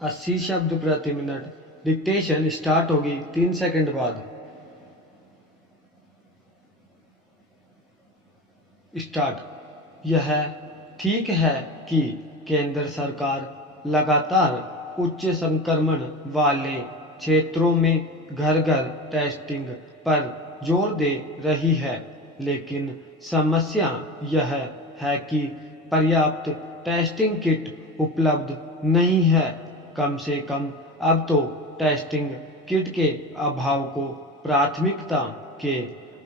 80 शब्द प्रति minute. Dictation start होगी 3 सेकंड बाद। स्टार्ट। यह ठीक है कि केंद्र सरकार लगातार उच्च संक्रमण वाले क्षेत्रों में घर घर टेस्टिंग पर जोर दे रही है, लेकिन समस्या यह है कि पर्याप्त टेस्टिंग किट उपलब्ध नहीं है। कम से कम अब तो टेस्टिंग किट के अभाव को प्राथमिकता के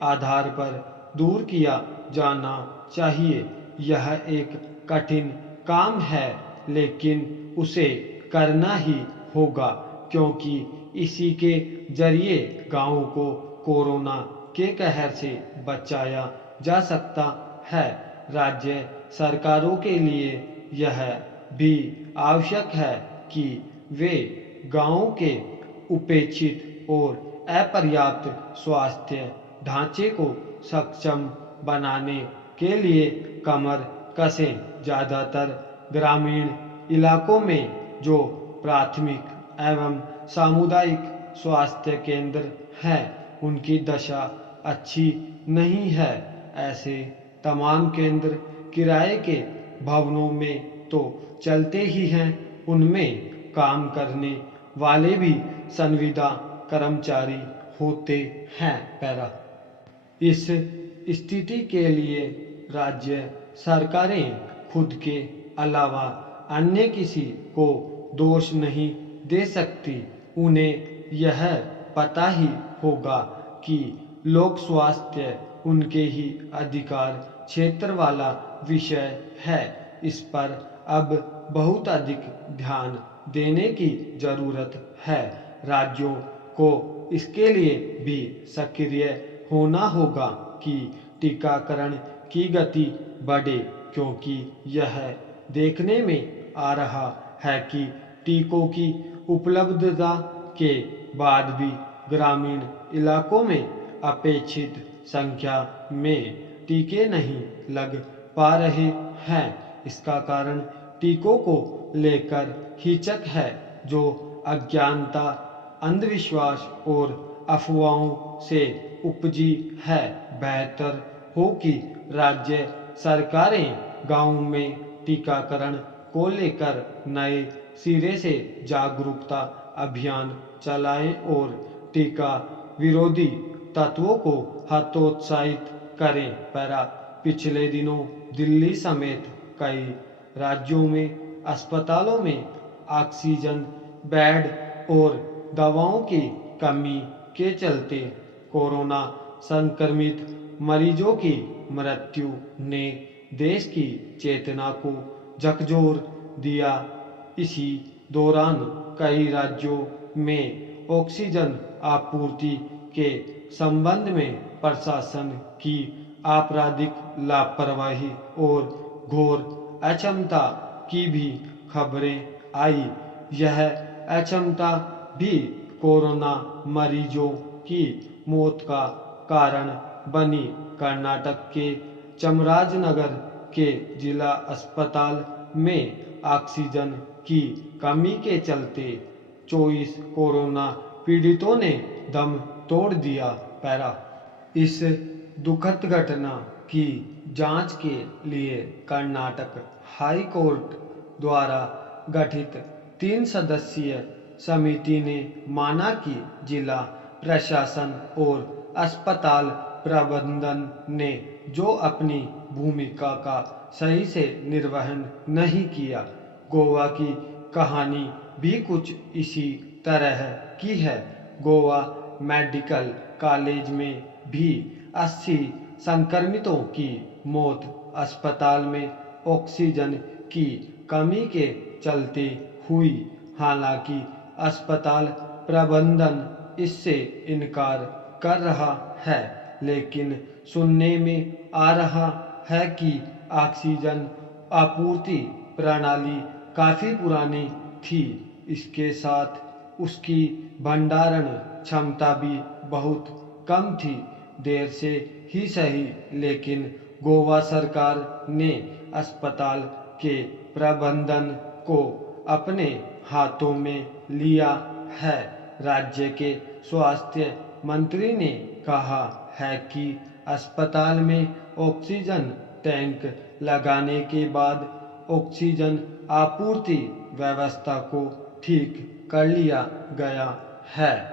आधार पर दूर किया जाना चाहिए। यह एक कठिन काम है, लेकिन उसे करना ही होगा, क्योंकि इसी के जरिए गांवों को कोरोना के कहर से बचाया जा सकता है। राज्य सरकारों के लिए यह भी आवश्यक है कि वे गांवों के उपेक्षित और अपर्याप्त स्वास्थ्य ढांचे को सक्षम बनाने के लिए कमर कसें। ज़्यादातर ग्रामीण इलाकों में जो प्राथमिक एवं सामुदायिक स्वास्थ्य केंद्र हैं, उनकी दशा अच्छी नहीं है। ऐसे तमाम केंद्र किराए के भवनों में तो चलते ही हैं, उनमें काम करने वाले भी संविदा कर्मचारी होते हैं। पैरा। इस स्थिति के लिए राज्य सरकारें खुद के अलावा अन्य किसी को दोष नहीं दे सकती। उन्हें यह पता ही होगा कि लोक स्वास्थ्य उनके ही अधिकार क्षेत्र वाला विषय है। इस पर अब बहुत अधिक ध्यान देने की जरूरत है। राज्यों को इसके लिए भी सक्रिय होना होगा कि टीकाकरण की गति बढ़े, क्योंकि यह देखने में आ रहा है कि टीकों की उपलब्धता के बाद भी ग्रामीण इलाकों में अपेक्षित संख्या में टीके नहीं लग पा रहे हैं। इसका कारण टीकों को लेकर हिचक है, जो अज्ञानता, अंधविश्वास और अफवाहों से उपजी है। बेहतर हो कि राज्य सरकारें गांव में टीकाकरण को लेकर नए सिरे से जागरूकता अभियान चलाएं और टीका विरोधी तत्वों को हतोत्साहित करें। पैरा। पिछले दिनों दिल्ली समेत कई राज्यों में अस्पतालों में ऑक्सीजन बेड और दवाओं की कमी के चलते कोरोना संक्रमित मरीजों की मृत्यु ने देश की चेतना को झकझोर दिया। इसी दौरान कई राज्यों में ऑक्सीजन आपूर्ति के संबंध में प्रशासन की आपराधिक लापरवाही और घोर अक्षमता की भी खबरें आई। यह अक्षमता भी कोरोना मरीजों की मौत का कारण बनी। कर्नाटक के चामराजनगर के जिला अस्पताल में ऑक्सीजन की कमी के चलते 24 कोरोना पीड़ितों ने दम तोड़ दिया। पैरा। इस दुखद घटना की जांच के लिए कर्नाटक हाई कोर्ट द्वारा गठित 3 सदस्यीय समिति ने माना कि जिला प्रशासन और अस्पताल प्रबंधन ने जो अपनी भूमिका का सही से निर्वहन नहीं किया। गोवा की कहानी भी कुछ इसी तरह की है। गोवा मेडिकल कॉलेज में भी 80 संक्रमितों की मौत अस्पताल में ऑक्सीजन की कमी के चलते हुई। हालांकि अस्पताल प्रबंधन इससे इनकार कर रहा है, लेकिन सुनने में आ रहा है कि ऑक्सीजन आपूर्ति प्रणाली काफी पुरानी थी। इसके साथ उसकी भंडारण क्षमता भी बहुत कम थी। देर से ही सही, लेकिन गोवा सरकार ने अस्पताल के प्रबंधन को अपने हाथों में लिया है। राज्य के स्वास्थ्य मंत्री ने कहा है कि अस्पताल में ऑक्सीजन टैंक लगाने के बाद ऑक्सीजन आपूर्ति व्यवस्था को ठीक कर लिया गया है।